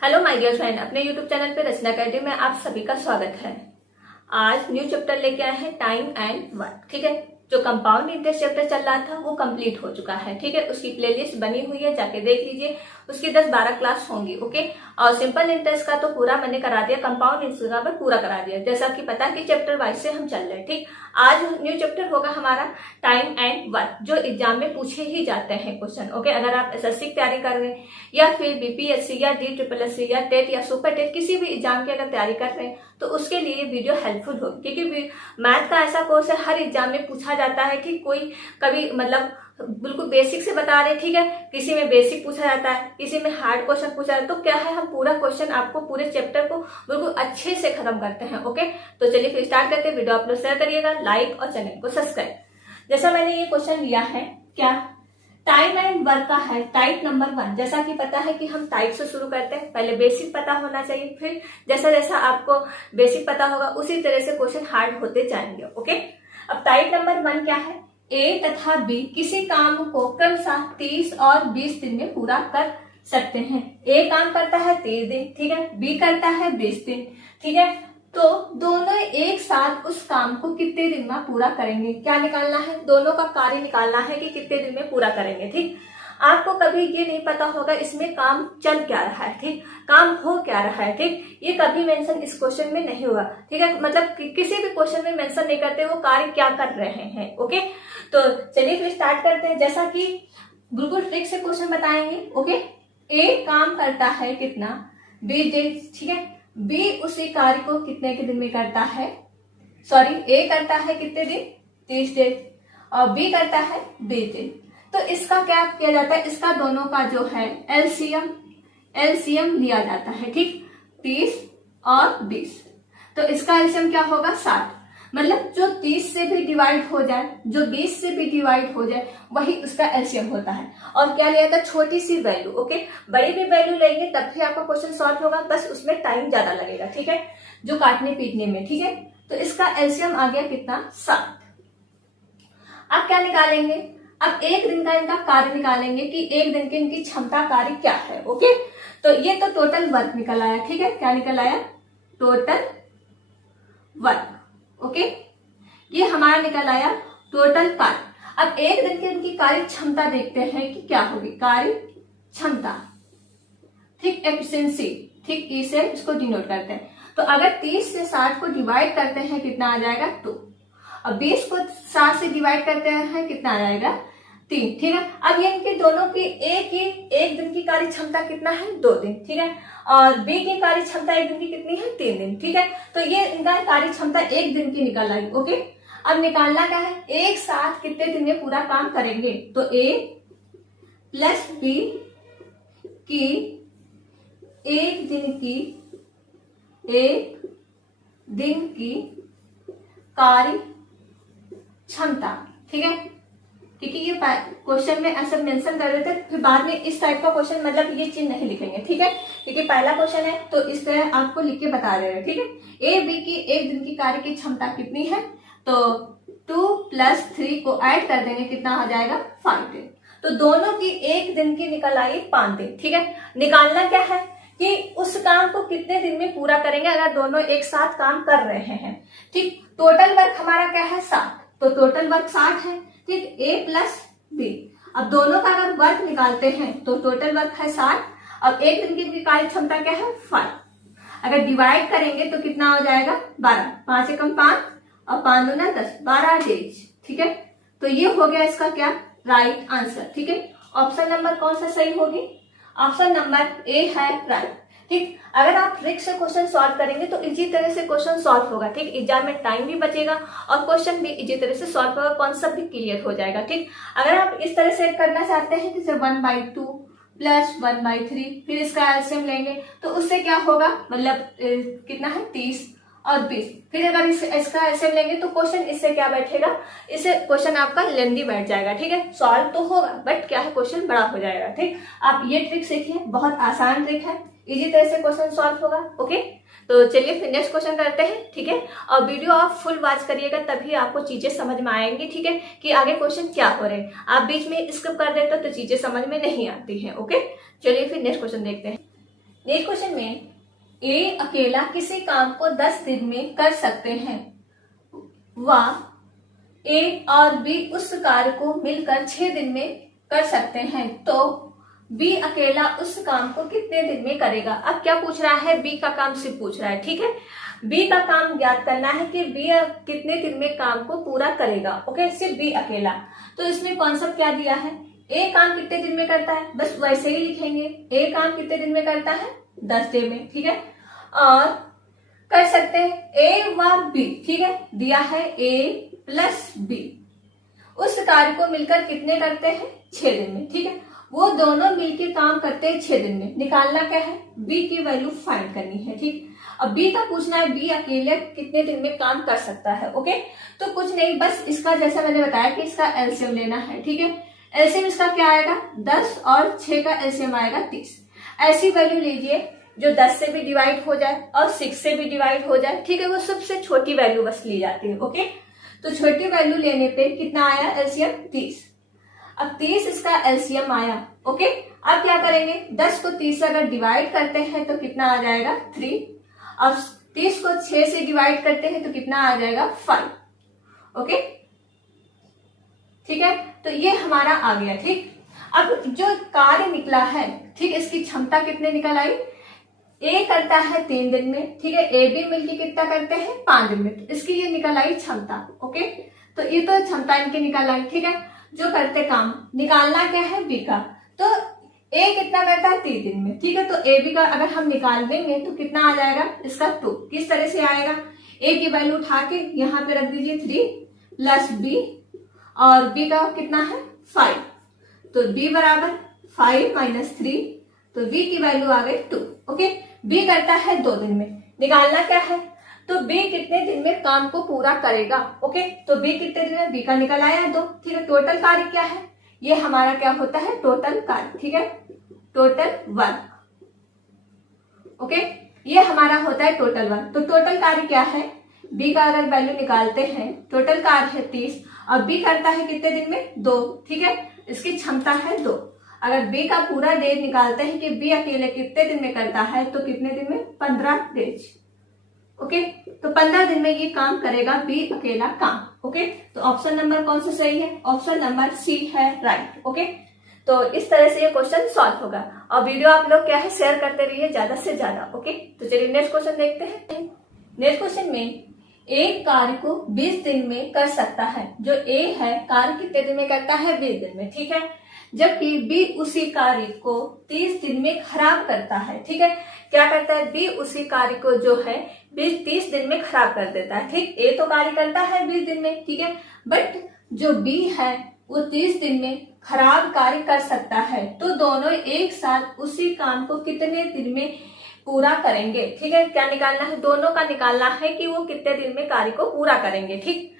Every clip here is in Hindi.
हेलो माय डियर फ्रेंड, अपने यूट्यूब चैनल पे रचना अकेडमी में आप सभी का स्वागत है। आज न्यू चैप्टर लेके आए हैं टाइम एंड वर्क। ठीक है, जो कंपाउंड इंटरेस्ट चैप्टर चल रहा था वो कंप्लीट हो चुका है। ठीक है, उसकी प्लेलिस्ट बनी हुई है, जाके देख लीजिए। उसकी 10-12 क्लास होंगी। ओके, और सिंपल इंटरेस्ट का तो पूरा मैंने करा दिया, कंपाउंड इंटरेस्ट का पूरा करा दिया, जैसा कि पता कि चैप्टर वाइज से हम चल रहे हैं। ठीक, आज न्यू चैप्टर होगा हमारा टाइम एंड वर्क, जो एग्जाम में पूछे ही जाते हैं क्वेश्चन। ओके, अगर आप एसएससी की तैयारी कर रहे हैं या फिर बीपीएससी या DSSS या टेट या सुपर टेट किसी भी एग्जाम की अगर तैयारी कर रहे हैं तो उसके लिए ये वीडियो हेल्पफुल होगी, क्योंकि मैथ का ऐसा कोर्स है हर एग्जाम में पूछा जाता है कि कोई कभी मतलब बिल्कुल बेसिक से बता रहे। ठीक है, किसी में बेसिक पूछा जाता है, किसी में हार्ड क्वेश्चन पूछा जाता है। तो क्या है, हम पूरा क्वेश्चन आपको पूरे चैप्टर को बिल्कुल अच्छे से खत्म करते हैं। ओके, तो चलिए फिर स्टार्ट करते हैं। वीडियो आप लोग शेयर करिएगा, लाइक और चैनल को सब्सक्राइब। जैसा मैंने ये क्वेश्चन लिया है, क्या टाइम एंड वर्क का है, टाइप नंबर 1। जैसा कि पता है कि हम टाइप से शुरू करते हैं, पहले बेसिक पता होना चाहिए, फिर जैसा जैसा आपको बेसिक पता होगा उसी तरह से क्वेश्चन हार्ड होते जाएंगे। ओके, अब टाइप नंबर 1 क्या है, ए तथा बी किसी काम को क्रमशः 30 और 20 दिन में पूरा कर सकते हैं। ए काम करता है 30 दिन, ठीक है, बी करता है 20 दिन, ठीक है। तो दोनों एक साथ उस काम को कितने दिन में पूरा करेंगे, क्या निकालना है, दोनों का कार्य निकालना है कि कितने दिन में पूरा करेंगे। ठीक, आपको कभी ये नहीं पता होगा इसमें काम चल क्या रहा है, ठीक, काम हो क्या रहा है। ठीक, ये कभी मेंशन इस क्वेश्चन में नहीं होगा। ठीक है, मतलब किसी भी क्वेश्चन में मेंशन नहीं करते वो कार्य क्या कर रहे हैं। ओके, तो चलिए फिर स्टार्ट करते हैं। जैसा कि बिल्कुल ट्रिक से क्वेश्चन बताएंगे। ओके, ए काम करता है कितना, 20 दिन, ठीक है। बी उसी कार्य को कितने के दिन में करता है, सॉरी, ए करता है कितने दिन, 30 दिन, और बी करता है 20 दिन। तो इसका क्या किया जाता है, इसका दोनों का जो है एलसीएम लिया जाता है। ठीक, 30 और 20, तो इसका एलसीएम क्या होगा, 60। मतलब जो 30 से भी डिवाइड हो जाए, जो 20 से भी डिवाइड हो जाए, वही उसका एलसीएम होता है। और क्या लिया था, छोटी सी वैल्यू। ओके, बड़ी भी वैल्यू लेंगे तब भी आपका क्वेश्चन सॉल्व होगा, बस उसमें टाइम ज्यादा लगेगा। ठीक है, जो काटने पीटने में। ठीक है, तो इसका एलसीएम आ गया कितना, 7। अब क्या निकालेंगे, अब एक दिन का इनका कार्य निकालेंगे कि एक दिन की इनकी क्षमता कार्य क्या है। ओके, तो ये तो टोटल वर्क निकल आया। ठीक है, क्या निकल आया, टोटल वर्क। ओके, ये हमारा निकल आया टोटल कार्य। अब एक दिन की इनकी कार्य क्षमता देखते हैं कि क्या होगी, कार्य क्षमता, ठीक, एफिशिएंसी, ठीक, ई से इसको डिनोट करते हैं। तो अगर 30 से 60 को डिवाइड करते हैं कितना आ जाएगा, 2। अब 20 को 60 से डिवाइड करते हैं कितना आ जाएगा, 3। ठीक है, अब ये इनके दोनों की एक दिन की कार्य क्षमता कितना है, 2 दिन, ठीक है, और बी की कार्य क्षमता एक दिन की कितनी है, 3 दिन। ठीक है, तो ये इनका कार्य क्षमता एक दिन की निकल आई। ओके, अब निकालना क्या है, एक साथ कितने दिन में पूरा काम करेंगे, तो ए प्लस बी की एक दिन की कार्य क्षमता। ठीक है, क्योंकि ये क्वेश्चन में ऐसा मेंशन कर देते हैं, फिर बाद में इस टाइप का क्वेश्चन मतलब ये चीज नहीं लिखेंगे। ठीक है, क्योंकि पहला क्वेश्चन है तो इस तरह आपको लिख के बता रहे हैं। ठीक है, ए बी की एक दिन की कार्य की क्षमता कितनी है, तो 2 + 3 को ऐड कर देंगे, कितना हो जाएगा, 5 दिन। तो दोनों की एक दिन की निकल आई 5 दिन। ठीक है, निकालना क्या है कि उस काम को कितने दिन में पूरा करेंगे अगर दोनों एक साथ काम कर रहे हैं। ठीक, टोटल वर्क हमारा क्या है, 60, तो टोटल वर्क 60 है। ठीक, ए प्लस बी, अब दोनों का अगर वर्क निकालते हैं तो टोटल वर्क है 60, अब एक दिन की कार्य क्षमता क्या है, 5। अगर डिवाइड करेंगे तो कितना हो जाएगा, 12, 5 एकम 5 और 5 दूना 10, 12 डेज। ठीक है, तो ये हो गया इसका क्या, राइट आंसर। ठीक है, ऑप्शन नंबर कौन सा सही होगी, ऑप्शन नंबर ए है राइट। ठीक, अगर आप ट्रिक से क्वेश्चन सॉल्व करेंगे तो इसी तरह से क्वेश्चन सॉल्व होगा। ठीक, एग्जाम में टाइम भी बचेगा और क्वेश्चन भी इसी तरह से सॉल्व होगा, कॉन्सेप्ट भी क्लियर हो जाएगा। ठीक, अगर आप इस तरह से करना चाहते हैं कि 1/2 + 1/3, फिर इसका एलसीएम लेंगे तो उससे क्या होगा, मतलब कितना है, 30 और 20, फिर अगर इसका एलसीएम लेंगे तो क्वेश्चन इससे क्या बैठेगा, इससे क्वेश्चन आपका लेंदी बैठ जाएगा। ठीक है, सॉल्व तो होगा बट क्या है, क्वेश्चन बड़ा हो जाएगा। ठीक, आप ये ट्रिक सीखिए, बहुत आसान ट्रिक है, इजी तरह से क्वेश्चन सॉल्व होगा। ओके, तो चलिए फिर नेक्स्ट क्वेश्चन करते हैं। ठीक है, और वीडियो आप फुल वॉच करिएगा, तभी आपको चीजें समझ में आएंगी। ठीक है, कि आगे क्वेश्चन क्या हो रहे हैं, आप बीच में स्किप कर देते हो तो चीजें समझ में नहीं आती हैं। ओके, चलिए फिर नेक्स्ट क्वेश्चन देखते हैं। नेक्स्ट क्वेश्चन में ए अकेला किसी काम को 10 दिन में कर सकते हैं व ए और बी उस कार्य को मिलकर 6 दिन में कर सकते हैं, तो बी अकेला उस काम को कितने दिन में करेगा। अब क्या पूछ रहा है, बी का काम सिर्फ पूछ रहा है, ठीक है। बी का काम ज्ञात करना है कि बी कितने दिन में काम को पूरा करेगा। ओके, सिर्फ बी अकेला। तो इसमें कॉन्सेप्ट क्या दिया है, ए काम कितने दिन में करता है, बस वैसे ही लिखेंगे। ए काम कितने दिन में करता है, 10 दिन में, ठीक है। और कर सकते हैं ए व बी, ठीक है, दिया है ए प्लस बी उस कार्य को मिलकर कितने करते हैं, 6 दिन में, ठीक है। वो दोनों मिलकर काम करते हैं 6 दिन में। निकालना क्या है, बी की वैल्यू फाइंड करनी है, ठीक। अब बी का पूछना है बी अकेले कितने दिन में काम कर सकता है। ओके, तो कुछ नहीं, बस इसका जैसा मैंने बताया कि इसका एलसीएम लेना है, ठीक है। एलसीएम इसका क्या आएगा, 10 और 6 का एलसीएम आएगा 30। ऐसी वैल्यू लीजिए जो 10 से भी डिवाइड हो जाए और 6 से भी डिवाइड हो जाए, ठीक है। वो सबसे छोटी वैल्यू बस ली जाती है। ओके, तो छोटी वैल्यू लेने पे कितना आया एलसीएम, 30। अब 30 इसका एलसीएम आया। ओके, अब क्या करेंगे, 10 को 30 से अगर डिवाइड करते हैं तो कितना आ जाएगा, 3। अब 30 को 6 से डिवाइड करते हैं तो कितना आ जाएगा, 5। ओके, ठीक है, तो ये हमारा आ गया, ठीक। अब जो कार्य निकला है, ठीक, इसकी क्षमता कितने निकल आई, ए करता है 3 दिन में, ठीक है। ए बी मिलकर कितना करते हैं, 5 दिन में, तो इसकी ये निकल आई क्षमता। ओके, तो ये तो क्षमता इनकी निकल आई, ठीक है। जो करते काम, निकालना क्या है, बी का, तो ए कितना करता है, 3 दिन में, ठीक है। तो ए बी का अगर हम निकाल देंगे तो कितना आ जाएगा, इसका 2। किस तरह से आएगा, ए की वैल्यू उठा के यहाँ पे रख दीजिए 3 प्लस बी, और बी का कितना है 5, तो बी बराबर 5 माइनस 3, तो बी की वैल्यू आ गई 2। ओके, बी करता है 2 दिन में। निकालना क्या है, तो बी कितने दिन में काम को पूरा करेगा। ओके, तो बी कितने दिन में, बी का निकल आया 2, ठीक है। टोटल कार्य क्या है, ये हमारा क्या होता है, टोटल कार्य, ठीक है, टोटल वर्क। ओके, ये हमारा होता है टोटल वर्क। तो टोटल कार्य क्या है, बी का अगर वैल्यू निकालते हैं, टोटल कार्य है 30 और बी करता है कितने दिन में, 2, ठीक है। इसकी क्षमता है 2। अगर बी का पूरा डेज निकालते हैं कि बी अकेले कितने दिन में करता है, तो कितने दिन में, 15 डेज। ओके, तो 15 दिन में ये काम करेगा बी अकेला काम। ओके, तो ऑप्शन नंबर कौन सा सही है, ऑप्शन नंबर सी है राइट। ओके, तो इस तरह से ये क्वेश्चन सॉल्व होगा। और वीडियो आप लोग क्या है, शेयर करते रहिए ज्यादा से ज्यादा। ओके, तो चलिए नेक्स्ट क्वेश्चन देखते हैं। नेक्स्ट क्वेश्चन में एक कार्य को 20 दिन में कर सकता है। जो ए है, कार्य कितने दिन में करता है, 20 दिन में, ठीक है। जबकि बी उसी कार्य को 30 दिन में खराब करता है, ठीक है। क्या करता है, बी उसी कार्य को जो है 30 दिन में खराब कर देता है, ठीक। ए तो कार्य करता है 20 दिन में, ठीक है, बट जो बी है वो 30 दिन में खराब कार्य कर सकता है। तो दोनों एक साथ उसी काम को कितने दिन में पूरा करेंगे, ठीक है। क्या निकालना है, दोनों का निकालना है कि वो कितने दिन में कार्य को पूरा करेंगे, ठीक।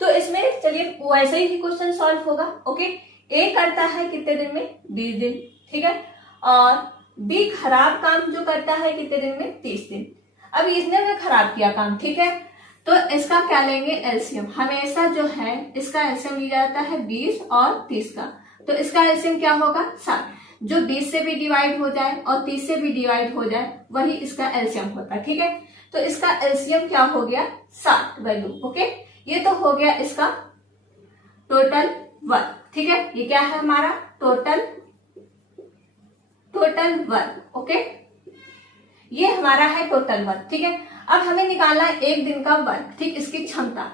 तो इसमें चलिए वैसे ही क्वेश्चन सॉल्व होगा। ओके, ए करता है कितने दिन में, 20 दिन, ठीक है। और बी खराब काम जो करता है कितने दिन में, 30 दिन। अब इसने भी खराब किया काम, ठीक है, तो इसका क्या लेंगे, एलसीएम। हमेशा जो है इसका एलसीएम लिया जाता है 20 और 30 का, तो इसका एलसीएम क्या होगा, 7। जो 20 से भी डिवाइड हो जाए और 30 से भी डिवाइड हो जाए वही इसका एलसीएम होता है, ठीक है। तो इसका एलसीएम क्या हो गया, 7 वैल्यू। ओके, ये तो हो गया इसका टोटल वर्क, ठीक है। ये क्या है हमारा टोटल वर्क। ओके, ये हमारा है टोटल वर्क, ठीक है। अब हमें निकालना है एक दिन का वर्क, ठीक, इसकी क्षमता।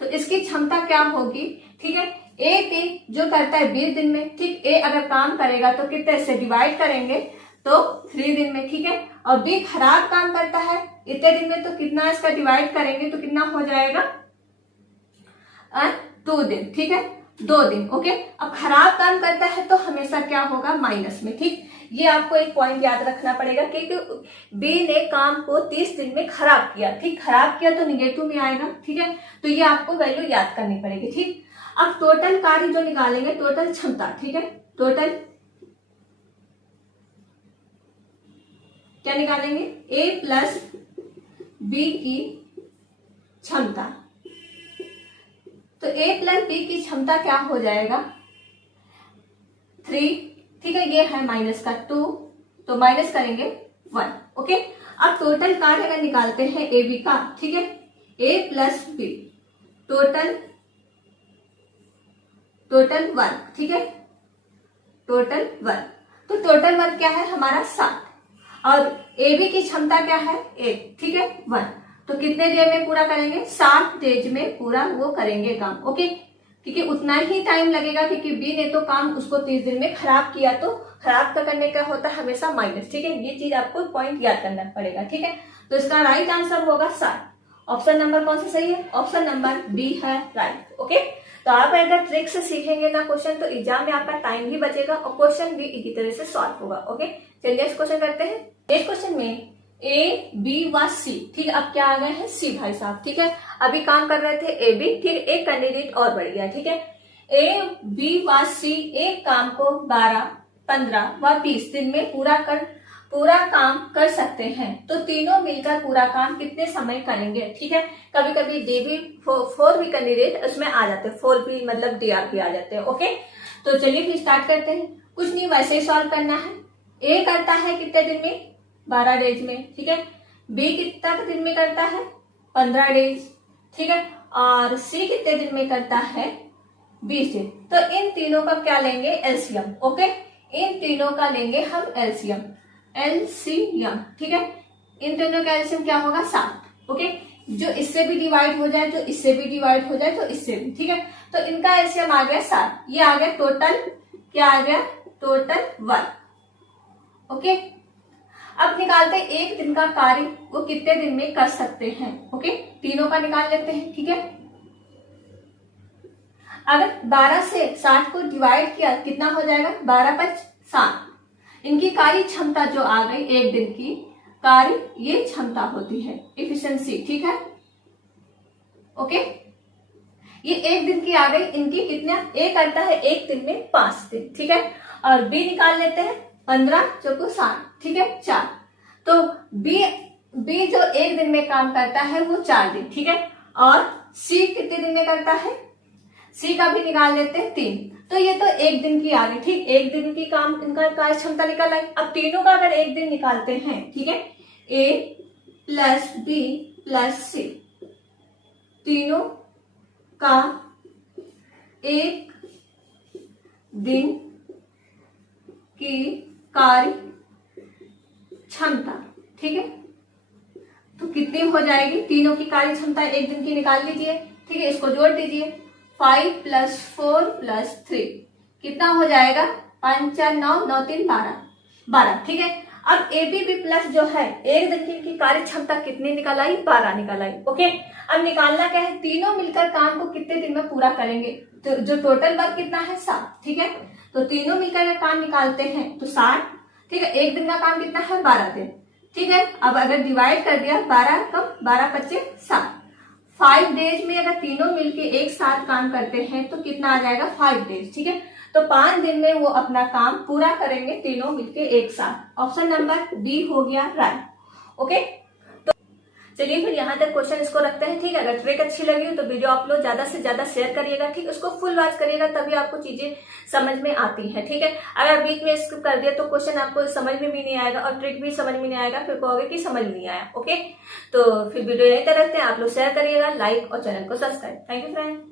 तो इसकी क्षमता क्या होगी, ठीक है। ए पे जो करता है 20 दिन में, ठीक, ए अगर काम करेगा तो कितने से डिवाइड करेंगे, तो 3 दिन में, ठीक है। और बी खराब काम करता है इतने दिन में, तो कितना इसका डिवाइड करेंगे तो कितना हो जाएगा, 2 दिन, ठीक है, 2 दिन। ओके, अब खराब काम करता है तो हमेशा क्या होगा, माइनस में, ठीक। ये आपको एक पॉइंट याद रखना पड़ेगा क्योंकि बी ने काम को 30 दिन में खराब किया, ठीक, खराब किया तो निगेटिव में आएगा, ठीक है। तो ये आपको वैल्यू याद करनी पड़ेगी, ठीक। अब टोटल कार्य जो निकालेंगे, टोटल क्षमता, ठीक है, टोटल क्या निकालेंगे, ए प्लस बी की क्षमता। तो ए प्लस बी की क्षमता क्या हो जाएगा, 3, ठीक है। ये है माइनस का 2, तो माइनस करेंगे 1। ओके, अब टोटल कार्य अगर निकालते हैं ए बी का, ठीक है, ए प्लस बी टोटल 1, ठीक है, टोटल 1। तो टोटल वर्क क्या है हमारा 7 और ए बी की क्षमता क्या है 8, ठीक है 1। तो कितने देर में पूरा करेंगे, 7 डेज में पूरा वो करेंगे काम। ओके, क्योंकि उतना ही टाइम लगेगा, क्योंकि बी ने तो काम उसको 30 दिन में खराब किया, तो खराब का करने का होता है हमेशा माइनस, ठीक है, ये चीज आपको पॉइंट याद करना पड़ेगा, ठीक है। तो इसका राइट आंसर होगा 7। ऑप्शन नंबर कौन सा सही है, ऑप्शन नंबर बी है राइट। ओके, तो आप अगर ट्रिक से सीखेंगे ना क्वेश्चन, तो एग्जाम में आपका टाइम भी बचेगा और क्वेश्चन भी इसी तरह से सॉल्व होगा। ओके, चलिए इस क्वेश्चन करते हैं। इस क्वेश्चन में ए बी व सी, ठीक है, अब क्या आ गए हैं सी भाई साहब, ठीक है। अभी काम कर रहे थे ए बी, ठीक, एक कैंडिडेट और बढ़ गया, ठीक है। ए बी व सी एक काम को 12, 15 व 20 दिन में पूरा काम कर सकते हैं, तो तीनों मिलकर पूरा काम कितने समय करेंगे, ठीक है। कभी कभी डी भी 4 भी कैंडिडेट उसमें आ जाते हैं, 4 भी मतलब डी आर भी आ जाते हैं। ओके, तो चलिए फिर स्टार्ट करते हैं। कुछ नहीं, वैसे ही सॉल्व करना है। ए करता है कितने दिन में, 12 डेज में, ठीक है। बी कितना दिन में करता है, 15 डेज, ठीक है। और सी कितने दिन में करता है, 20 दिन। तो इन तीनों का क्या लेंगे, एलसीएम। ओके, इन तीनों का लेंगे हम एलसीएम, ठीक है। इन दोनों का एलसीएम क्या होगा, 7। ओके, जो इससे भी डिवाइड हो जाए, तो इससे भी डिवाइड हो जाए, तो इससे भी, ठीक है। तो इनका एलसीएम आ गया 7, ये आ गया टोटल, क्या आ गया, टोटल 1। ओके, अब निकालते हैं एक दिन का कार्य वो कितने दिन में कर सकते हैं। ओके, तीनों का निकाल लेते हैं, ठीक है। अगर 12 से 60 को डिवाइड किया कितना हो जाएगा, 12 5 7। इनकी कार्य क्षमता जो आ गई एक दिन की कार्य, ये क्षमता होती है एफिशिएंसी, ठीक है। ओके, ये एक दिन की आ गई, इनकी कितना, ए करता है एक दिन में 5 दिन, ठीक है। और बी निकाल लेते हैं, 15 चौको 60, ठीक है, 4। तो बी जो एक दिन में काम करता है वो 4 दिन, ठीक है। और सी कितने दिन में करता है, सी का भी निकाल लेते हैं 3। तो ये तो एक दिन की आ गई, ठीक, एक दिन की काम इनका कार्य क्षमता निकल आई। अब तीनों का अगर एक दिन निकालते हैं, ठीक है, ए प्लस बी प्लस सी, तीनों का एक दिन की कार्य क्षमता, ठीक है। तो कितनी हो जाएगी, तीनों की कार्य क्षमता एक दिन की निकाल लीजिए, ठीक है। इसको जोड़ दीजिए, 5 + 4 + 3 कितना हो जाएगा, 5 4 9 9 3 12, ठीक है। अब एबीबी प्लस जो है एक दिन की कार्य क्षमता कितनी निकल आई, 12 निकल आई। ओके, अब निकालना क्या है, तीनों मिलकर काम को कितने दिन में पूरा करेंगे, तो जो टोटल वर्क कितना है 7, ठीक है। तो तीनों मिलकर काम निकालते हैं तो 60, ठीक है। एक दिन का काम कितना है, 12 दिन, ठीक है। अब अगर डिवाइड कर दिया, 12 कम 12 25 7, 5 डेज में अगर तीनों मिलके एक साथ काम करते हैं तो कितना आ जाएगा, 5 डेज, ठीक है। तो 5 दिन में वो अपना काम पूरा करेंगे तीनों मिलके एक साथ। ऑप्शन नंबर बी हो गया राइट। ओके, तो चलिए फिर यहाँ तक क्वेश्चन इसको रखते हैं, ठीक है। अगर ट्रिक अच्छी लगी हो तो वीडियो आप लोग ज्यादा से ज्यादा शेयर करिएगा, ठीक, उसको फुल वॉच करिएगा, तभी आपको चीजें समझ में आती है, ठीक है। अगर बीच में स्किप कर दिया तो क्वेश्चन आपको समझ में भी नहीं आएगा और ट्रिक भी समझ में नहीं आएगा, फिर कहोगे कि समझ नहीं आया। ओके, तो फिर वीडियो यहीं तक रखते हैं, आप लोग शेयर करिएगा, लाइक और चैनल को सब्सक्राइब। Thank you friend.